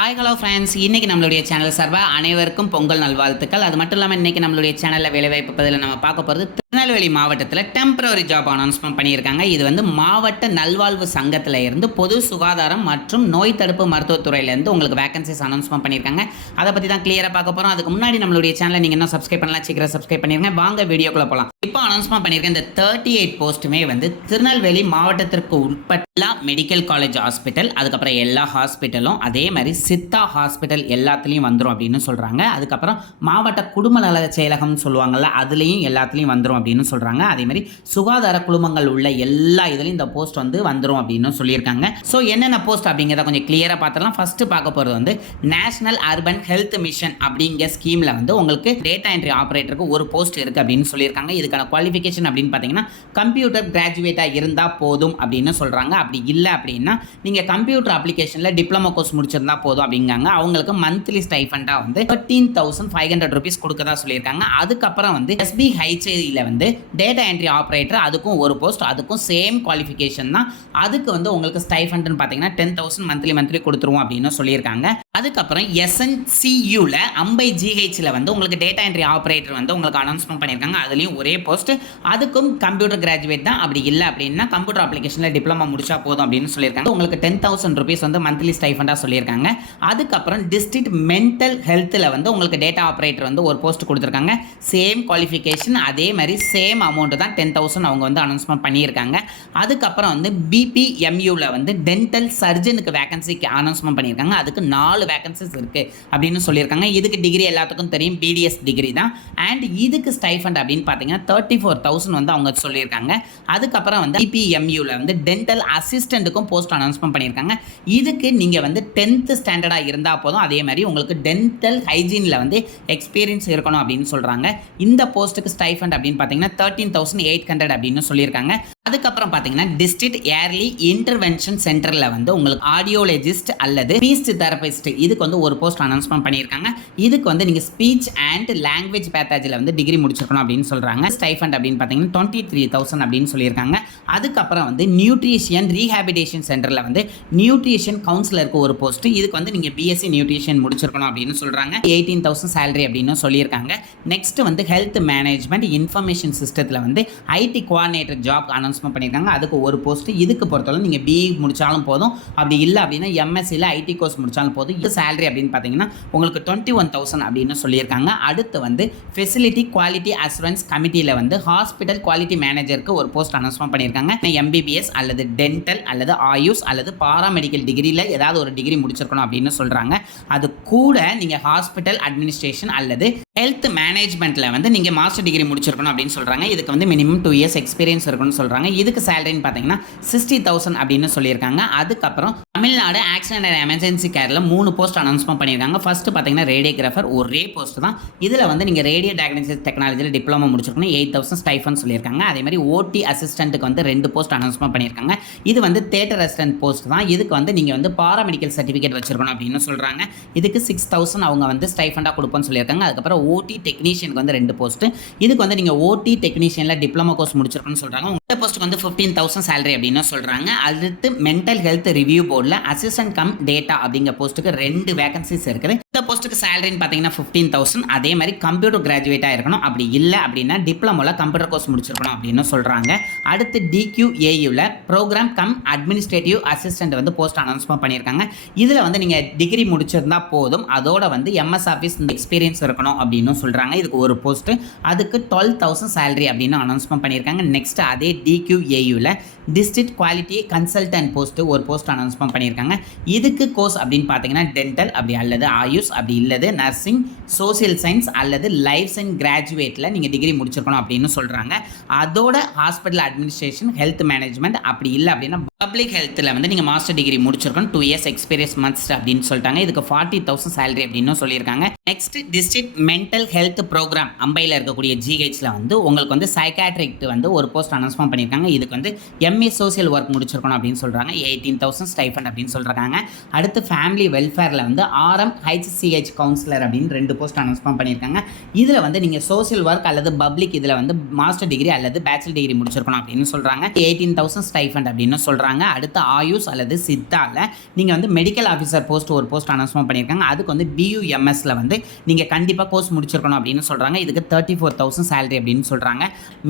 Hi hello friends இன்றைக்கி நம்மளுடைய channel சார்பாக அனைவருக்கும் பொங்கல் நல்வாழ்த்துக்கள். அது மட்டும் இல்லாமல் இன்றைக்கி நம்மளுடைய சேனலில் வேலைவாய்ப்பு பதில் நம்ம பார்க்க போகிறது திருநெல்வேலி மாவட்டத்தில் டெம்பரரி ஜாப் அனௌன்ஸ்மெண்ட் பண்ணியிருக்காங்க. இது வந்து மாவட்ட நல்வாழ்வு சங்கத்தில் இருந்து பொது சுகாதாரம் மற்றும் நோய் தடுப்பு மருத்துவத்துறையிலேருந்து உங்களுக்கு வேகன்சிஸ் அனௌன்ஸ்மெண்ட் பண்ணியிருக்காங்க. அதை பற்றி தான் கிளியராக பார்க்க போகிறோம் அதுக்கு முன்னாடி நம்மளுடைய சேனலை நீங்கள் இன்னும் சப்ஸ்கிரைப் பண்ணலாம் சீக்கிரம் சப்ஸ்கிரைப் பண்ணிருங்க. வாங்க வீடியோக்குள்ளே போகலாம் இப்போ அனௌன்ஸ்மெண்ட் பண்ணியிருக்க இந்த தேர்ட்டி எயிட் போஸ்ட்டுமே வந்து திருநெல்வேலி மாவட்டத்திற்கு உட்பட்ட மெடிக்கல் காலேஜ் ஹாஸ்பிட்டல் அதுக்கப்புறம் எல்லா ஹாஸ்பிட்டலும் அதே மாதிரி சித்தா ஹாஸ்பிட்டல் எல்லாத்துலேயும் வந்துடும் அப்படின்னு சொல்கிறாங்க அதுக்கப்புறம் மாவட்ட குடும்ப நல செயலகம்னு சொல்லுவாங்கள்ல அதுலேயும் எல்லாத்துலேயும் வந்துடும் அப்படின்னு சொல்கிறாங்க அதே மாதிரி சுகாதார குழுமங்கள் உள்ள எல்லா இதுலேயும் இந்த போஸ்ட் வந்து வந்துடும் அப்படின்னு சொல்லியிருக்காங்க. ஸோ என்னென்ன போஸ்ட் அப்படிங்கிறத கொஞ்சம் கிளியராக பார்த்துலாம் ஃபஸ்ட்டு பார்க்க போகிறது வந்து நேஷனல் அர்பன் ஹெல்த் மிஷன் அப்படிங்கிற ஸ்கீமில் வந்து உங்களுக்கு டேட்டா என்ட்ரி ஆப்ரேட்டருக்கு ஒரு போஸ்ட் இருக்குது அப்படின்னு சொல்லியிருக்காங்க. இதுக்கான குவாலிஃபிகேஷன் அப்படின்னு பார்த்தீங்கன்னா கம்ப்யூட்டர் கிராஜுவேட்டாக இருந்தால் போதும் அப்படின்னு சொல்கிறாங்க அப்படி இல்லை அப்படின்னா நீங்கள் கம்ப்யூட்டர் அப்ளிகேஷனில் டிப்ளமோ கோர்ஸ் முடிச்சிருந்தா போதும் அப்படிங்காங்க. அவங்களுக்கு மந்த்லி ஸ்டைஃபண்டாக வந்து thirteen thousand five hundred rupees கொடுக்கதா சொல்லியிருக்காங்க. அதுக்கப்புறம் வந்து எஸ்பி ஹைச்ஐயில் வந்து டேட்டா என்ட்ரி ஆப்ரேட்டர் அதுக்கும் ஒரு போஸ்ட் அதுக்கும் சேம் குவாலிஃபிகேஷன் தான். அதுக்கு வந்து உங்களுக்கு ஸ்டைஃபண்ட்னு பார்த்தீங்கன்னா டென் தௌசண்ட் மந்த்லி மந்த்லி கொடுத்துருவோம் அப்படின்னு சொல்லியிருக்காங்க. அதுக்கப்புறம் எஸ்என்சியூவில் அம்பை ஜிஹெச்சில் வந்து உங்களுக்கு டேட்டா என்ட்ரி ஆப்ரேட்டர் வந்து உங்களுக்கு அனௌன்ஸ்மெண்ட் பண்ணியிருக்காங்க. அதுலேயும் ஒரே போஸ்ட் அதுக்கும் கம்ப்யூட்டர் கிராஜுவேட் தான். அப்படி இல்லை அப்படின்னா கம்ப்யூட்டர் அப்ளிகேஷனில் டிப்ளமா முடிச்சா போதும் அப்படின்னு சொல்லியிருக்காங்க. உங்களுக்கு டென் தௌசண்ட் ருபீஸ் வந்து மந்த்லி ஸ்டைஃபண்டாக சொல்லியிருக்காங்க. அதுக்கப்புறம் டிஸ்ட்ரிக்ட் மென்டல் ஹெல்த்தில் வந்து உங்களுக்கு டேட்டா ஆப்ரேட்டர் வந்து ஒரு போஸ்ட் கொடுத்துருக்காங்க. சேம் குவாலிஃபிகேஷன் அதே மாதிரி சேம் அமௌண்ட்டு தான் டென் தௌசண்ட் அவங்க வந்து அனௌன்ஸ்மெண்ட் பண்ணியிருக்காங்க. அதுக்கப்புறம் வந்து பிபிஎம்யூவில் வந்து டென்டல் சர்ஜனுக்கு வேகன்சிக்கு அனௌன்ஸ்மெண்ட் பண்ணியிருக்காங்க. அதுக்கு நாலு வேகன்சிஸ் இருக்குது அப்படின்னு சொல்லியிருக்காங்க. இதுக்கு டிகிரி எல்லாத்துக்கும் தெரியும். பிடிஎஸ் டிகிரி தான். அண்ட் இதுக்கு ஸ்டைஃபண்ட் அப்படின்னு பார்த்தீங்கன்னா தேர்ட்டி ஃபோர் தௌசண்ட் வந்து அவங்க சொல்லியிருக்காங்க. அதுக்கப்புறம் வந்து இபிஎம்யூவில் வந்து டென்டல் அசிஸ்டண்ட்டுக்கும் போஸ்ட் அனௌன்ஸ்மெண்ட் பண்ணியிருக்காங்க. இதுக்கு நீங்கள் வந்து டென்த்து ஸ்டாண்டர்டாக இருந்தால் போதும். அதே மாதிரி உங்களுக்கு டென்டல் ஹைஜீனில் வந்து எக்ஸ்பீரியன்ஸ் இருக்கணும் அப்படின்னு சொல்கிறாங்க இந்த போஸ்ட்டுக்கு ஸ்டைஃபண்ட் அப்படின்னு பார்த்தீங்கன்னா தேர்ட்டீன் தௌசண்ட் எயிட் ஹண்ட்ரட் அப்படின்னு சொல்லியிருக்காங்க. அதுக்கப்புறம் பார்த்தீங்கன்னா டிஸ்ட்ரிக்ட் ஏர்லி இன்டர்வென்ஷன் சென்டரில் வந்து உங்களுக்கு ஆடியோலஜிஸ்ட் அல்லது ஸ்பீச் தெரபிஸ்ட் இதுக்கு வந்து ஒரு போஸ்ட் அனௌன்ஸ்மெண்ட் பண்ணியிருக்காங்க. இதுக்கு வந்து நீங்கள் ஸ்பீச் அண்ட் லாங்குவேஜ் பேத்தாஜில் வந்து டிகிரி முடிச்சிருக்கணும் அப்படின்னு சொல்கிறாங்க ஸ்டைஃபண்ட் அப்படின்னு பார்த்தீங்கன்னா டுவெண்ட்டி த்ரீ தௌசண்ட் அப்படின்னு சொல்லியிருக்காங்க. அதுக்கப்புறம் வந்து நியூட்ரிஷியன் ரீஹாபிடேஷன் சென்டரில் வந்து நியூட்ரிஷன் கவுன்சிலருக்கு ஒரு போஸ்ட் இதுக்கு வந்து நீங்கள் பிஎஸ்சி நியூட்ரிஷன் முடிச்சிருக்கணும் அப்படின்னு சொல்கிறாங்க எயிட்டீன் தௌசண்ட் சேலரி அப்படின்னு சொல்லியிருக்காங்க. நெக்ஸ்ட் வந்து ஹெல்த் மேனேஜ்மெண்ட் இன்ஃபர்மேஷன் சிஸ்டத்தில் வந்து IT coordinator job announce announcement பண்ணியிருக்காங்க. அதுக்கு ஒரு போஸ்ட் இதுக்கு பொறுத்தவரை நீங்கள் பிஇ முடிச்சாலும் போதும். அப்படி இல்லை அப்படின்னா எம்எஸ்சியில் ஐடி கோர்ஸ் முடிச்சாலும் போதும். இது சேலரி அப்படின்னு பார்த்தீங்கன்னா உங்களுக்கு டுவெண்ட்டி ஒன் தௌசண்ட் அப்படின்னு சொல்லியிருக்காங்க. அடுத்து வந்து ஃபெசிலிட்டி குவாலிட்டி அசூரன்ஸ் கமிட்டியில் வந்து ஹாஸ்பிட்டல் குவாலிட்டி மேனேஜருக்கு ஒரு போஸ்ட் அனௌன்ஸ்மெண்ட் பண்ணியிருக்காங்க. எம்பிபிஎஸ் அல்லது டென்டல் அல்லது ஆயுஷ் அல்லது பாராமெடிக்கல் டிகிரியில் ஏதாவது ஒரு டிகிரி முடிச்சிருக்கணும் அப்படின்னு சொல்கிறாங்க அது கூட நீங்கள் ஹாஸ்பிட்டல் அட்மினிஸ்ட்ரேஷன் அல்லது ஹெல்த் மேனேஜ்மெண்ட்டில் வந்து நீங்கள் மாஸ்டர் டிகிரி முடிச்சிருக்கணும் அப்படின்னு சொல்கிறாங்க இதுக்கு வந்து மினிமம் டூ இயர்ஸ் எக்ஸ்பீரியன்ஸ் இருக்குன்னு சொல்கிறாங்க இதுக்கு சேலரின்னு பார்த்தீங்கன்னா சிக்ஸ்டி தௌசண்ட் அப்படின்னு சொல்லியிருக்காங்க. அதுக்கப்புறம் தமிழ்நாடு ஆக்சிடென்ட் அண்ட் எமர்ஜென்சி கேரில் மூணு போஸ்ட் அனௌன்ஸ்மெண்ட் பண்ணியிருக்காங்க. ஃபஸ்ட்டு பார்த்தீங்கன்னா ரேடியோகிராஃபர் ஒரே போஸ்ட் தான். இதில் வந்து நீங்கள் ரேடியோ டயக்னோசிஸ் டெக்னாலஜியில் டிப்ளமோ முடிச்சிருக்கணும். எயிட் தௌசண்ட் ஸ்டைஃபன் சொல்லியிருக்காங்க. அதே மாதிரி ஓடி அசிஸ்டண்ட்டுக்கு வந்து ரெண்டு போஸ்ட் அனௌன்ஸ்மெண்ட் பண்ணியிருக்காங்க. இது வந்து தேட்டர் அசிஸ்டன்ட் போஸ்ட் தான். இதுக்கு வந்து நீங்கள் வந்து பாராமெடிக்கல் சர்டிஃபிகேட் வச்சிருக்கணும் அப்படின்னு சொல்கிறாங்க இதுக்கு சிக்ஸ் தௌசண்ட் அவங்க வந்து ஸ்டைஃபண்டாக கொடுப்போம்னு சொல்லியிருக்காங்க. அதுக்கப்புறம் ஓடி டெக்னீஷியனுக்கு வந்து ரெண்டு போஸ்ட்டு இதுக்கு வந்து நீங்கள் ஓடி டெக்னீஷியனில் டிப்ளமோ கோர்ஸ் முடிச்சிருக்கணும்னு சொல்கிறாங்க உங்கள் போஸ்ட்டுக்கு வந்து ஃபிஃப்டீன் தௌசண்ட் சேலரி அப்படின்னு சொல்கிறாங்க அடுத்து மென்டல் ஹெல்த் ரிவ்யூ போர்டில் அசிஸ்டன்ட் கம் டேட்டா அப்படிங்கிற போஸ்ட்டுக்கு ரெண்டு வேகன்சிஸ் இருக்குது. இந்த போஸ்ட்டுக்கு சேலரின்னு பார்த்தீங்கன்னா ஃபிஃப்டீன் தௌசண்ட் அதே மாதிரி கம்ப்யூட்டர் கிராஜுவேட்டாக இருக்கணும். அப்படி இல்லை அப்படின்னா டிப்ளமோவில் கம்ப்யூட்டர் கோர்ஸ் முடிச்சிருக்கணும் அப்படின்னு சொல்கிறாங்க அடுத்து டிக்யூஏயூவில் ப்ரோக்ராம் கம் அட்மினிஸ்ட்ரேட்டிவ் அசிஸ்டண்ட் வந்து போஸ்ட் அனௌன்ஸ்மெண்ட் பண்ணியிருக்காங்க. இதில் வந்து நீங்கள் டிகிரி முடிச்சிருந்தா போதும். அதோட வந்து எம்எஸ் ஆஃபீஸ் இந்த எக்ஸ்பீரியன்ஸ் இருக்கணும் அப்படின்னு சொல்கிறாங்க இதுக்கு ஒரு போஸ்ட்டு அதுக்கு டுவெல் தௌசண்ட் சேலரி அப்படின்னு அனௌன்ஸ்மெண்ட் பண்ணியிருக்காங்க. நெக்ஸ்ட் அதே டிக்யூஏயூவில் டிஸ்ட்ரிக்ட் குவாலிட்டி கன்சல்டன்ட் போஸ்ட்டு ஒரு போஸ்ட் அனௌன்ஸ்மெண்ட் பண்ணியிருக்காங்க. இதுக்கு கோர்ஸ் அப்படின்னு பார்த்தீங்கன்னா டென்டல் அப்படி அல்லது ஆயுஷ் அப்படி இல்லது நர்சிங் சோசியல் சயின்ஸ் அல்லது லைஃப் சயின்ஸ் கிராஜுவேட்டில் நீங்கள் டிகிரி முடிச்சிருக்கணும் அப்படின்னு சொல்கிறாங்க அதோட ஹாஸ்பிட்டல் அட்மினிஸ்ட்ரேஷன் ஹெல்த் மேனேஜ்மெண்ட் அப்படி இல்லை அப்படின்னா பப்ளிக் ஹெல்த்தில் வந்து நீங்கள் மாஸ்டர் டிகிரி முடிச்சிருக்கணும் டூ இயர்ஸ் எக்ஸ்பீரியன்ஸ் மந்த்ஸ் அப்படின்னு சொல்லிட்டாங்க. இதுக்கு ஃபார்ட்டி தௌசண்ட் சேலரி அப்படின்னு சொல்லியிருக்காங்க. Next district mental health program அம்பையில் இருக்கக்கூடிய ஜிஹெச்சில் வந்து உங்களுக்கு வந்து சைக்காட்ரிக் வந்து ஒரு போஸ்ட் அனௌன்ஸ்மெண்ட் பண்ணியிருக்காங்க. இதுக்கு வந்து எம்ஏ சோசியல் ஒர்க் முடிச்சிருக்கணும் அப்படின்னு சொல்கிறாங்க எயிட்டீன் தௌசண்ட் ஸ்டைஃபண்ட் அப்படின்னு சொல்கிறாங்க அடுத்து ஃபேமிலி வெல்ஃபேரில் வந்து ஆர்எம் ஹெச்சிசிஹெச் கவுன்சிலர் அப்படின்னு ரெண்டு போஸ்ட் அனௌன்ஸ்மெண்ட் பண்ணியிருக்காங்க. இதில் வந்து நீங்கள் சோசியல் ஒர்க் அல்லது பப்ளிக் இதில் வந்து மாஸ்டர் டிகிரி அல்லது பேச்சுலர் டிகிரி முடிச்சிருக்கணும் அப்படின்னு சொல்கிறாங்க எயிட்டீன் தௌசண்ட் ஸ்டைஃபண்ட் அப்படின்னு சொல்கிறாங்க அடுத்து ஆயுஷ் அல்லது சித்தாவில் நீங்கள் வந்து மெடிக்கல் ஆஃபீஸர் போஸ்ட் ஒரு போஸ்ட் அனௌன்ஸ்மெண்ட் பண்ணியிருக்காங்க. அதுக்கு வந்து பியூஎம்எஸில் வந்து நீங்கள் கண்டிப்பாக கோர்ஸ் முடிச்சிருக்கணும் அப்படின்னு சொல்கிறாங்க இதுக்கு தேர்ட்டி ஃபோர் தௌசண்ட் சேலரி அப்படின்னு சொல்கிறாங்க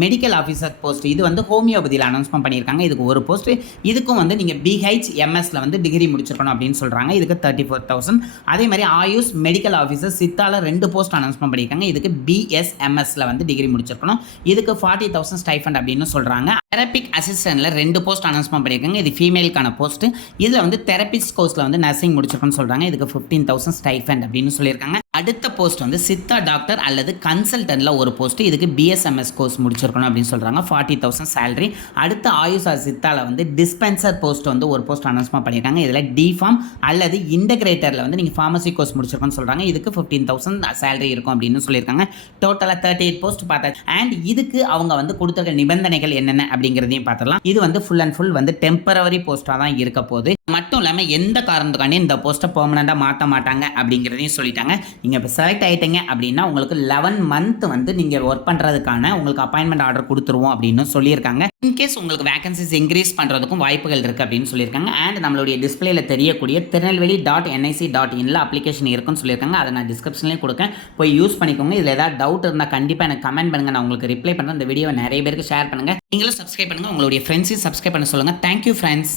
மெடிக்கல் ஆஃபீஸர் போஸ்ட் இது வந்து ஹோமியோபதியில் அனௌன்ஸ்மெண்ட் பண்ணியிருக்காங்க. இதுக்கு ஒரு போஸ்ட் இதுக்கும் வந்து நீங்கள் பிஹெச் எம்எஸில் வந்து டிகிரி முடிச்சிருக்கணும் அப்படின்னு சொல்கிறாங்க இதுக்கு தேர்ட்டி ஃபோர் தௌசண்ட் அதே மாதிரி ஆயுஷ் மெடிக்கல் ஆஃபீஸர் சித்தாவில் ரெண்டு போஸ்ட் அனௌன்ஸ்மெண்ட் பண்ணியிருக்காங்க. இதுக்கு பிஎஸ்எம்எஸில் வந்து டிகிரி முடிச்சிருக்கணும். இதுக்கு ஃபார்ட்டி தௌசண்ட் ஸ்டைஃபண்ட் அப்படின்னு சொல்கிறாங்க தெரபிக் அசிஸ்டன்ட்டில் ரெண்டு போஸ்ட் அனௌன்ஸ்மெண்ட் பண்ணியிருக்காங்க. இது ஃபீமேலுக்கான போஸ்ட் இதில் வந்து தெரபிஸ்ட் கோர்ஸில் வந்து நர்சிங் முடிச்சிருக்கோன்னு சொல்கிறாங்க இதுக்கு ஃபிஃப்டீன் தௌசண்ட் ஸ்டைஃபண்ட் அப்படின்னு சொல்லியிருக்காங்க. அடுத்த போஸ்ட் வந்து சித்தா டாக்டர் அல்லது கன்சல்டன்ட்டில் ஒரு போஸ்ட் இதுக்கு பிஎஸ்எம்எஸ் கோர்ஸ் முடிச்சிருக்கணும் அப்படின்னு சொல்கிறாங்க ஃபார்ட்டி தௌசண்ட் சேலரி அடுத்த ஆயுஷா சித்தாவில் வந்து டிஸ்பென்சர் போஸ்ட் வந்து ஒரு போஸ்ட் அனௌன்ஸ்மெண்ட் பண்ணியிருக்காங்க. இதில் டிஃபார்ம் அல்லது இன்டகிரேட்டரில் வந்து நீங்கள் ஃபார்மசி கோர்ஸ் முடிச்சிருக்கோன்னு சொல்கிறாங்க இதுக்கு ஃபிஃப்டீன் தௌசண்ட் சேலரி இருக்கும் அப்படின்னு சொல்லியிருக்காங்க. டோட்டலாக தேர்ட்டி எயிட் போஸ்ட் பார்த்தாச்சு அண்ட் இதுக்கு அவங்க வந்து கொடுத்துருக்க நிபந்தனைகள் என்னென்ன அப்படிங்கிறதையும் பார்த்துடலாம். இது வந்து ஃபுல் அண்ட் ஃபுல் வந்து டெம்பரவரி போஸ்ட்டாக தான் இருக்க போகுது. மட்டும் இல்லாமல் எந்த காரணத்துக்காண்டியும் இந்த போஸ்ட்டை பெர்மனெண்ட்டாக மாற்ற மாட்டாங்க அப்படிங்கிறதையும் சொல்லிட்டாங்க. நீங்கள் இப்போ செலக்ட் ஆகிட்டீங்க அப்படின்னா உங்களுக்கு லெவன் மந்த் வந்து நீங்கள் ஒர்க் பண்ணுறதுக்கான உங்களுக்கு அப்பாயின்மெண்ட் ஆர்டர் கொடுத்துருவோம் அப்படின்னு சொல்லியிருக்காங்க. இன்கேஸ் உங்களுக்கு வேகன்சிஸ் இன்க்ரீஸ் பண்ணுறதுக்கும் வாய்ப்புகள் இருக்குது அப்படின்னு சொல்லியிருக்காங்க. அண்ட் நம்மளுடைய டிஸ்பிளேல தெரியக்கூடிய திருநெல்வேலி டாட் என்ஐசி டாட் இன்ல அப்ளிகேஷன் இருக்குன்னு சொல்லியிருக்காங்க. அதை நான் டிஸ்கிரிப்ஷன்லேயும் கொடுக்கேன் போய் யூஸ் பண்ணிக்கோங்க. இதில் ஏதாவது டவுட் இருந்தால் கண்டிப்பாக எனக்கு கமெண்ட் பண்ணுங்கள் நான் உங்களுக்கு ரிப்ளை பண்ணுறேன் இந்த வீடியோ நிறைய பேருக்கு ஷேர் பண்ணுங்கள் நீங்களும் சப்ஸ்கிரைப் பண்ணுங்கள் உங்களுடைய ஃப்ரெண்ட்ஸையும் சப்ஸ்கிரைப் பண்ண சொல்லுங்கள் தேங்க்யூ ஃப்ரெண்ட்ஸ்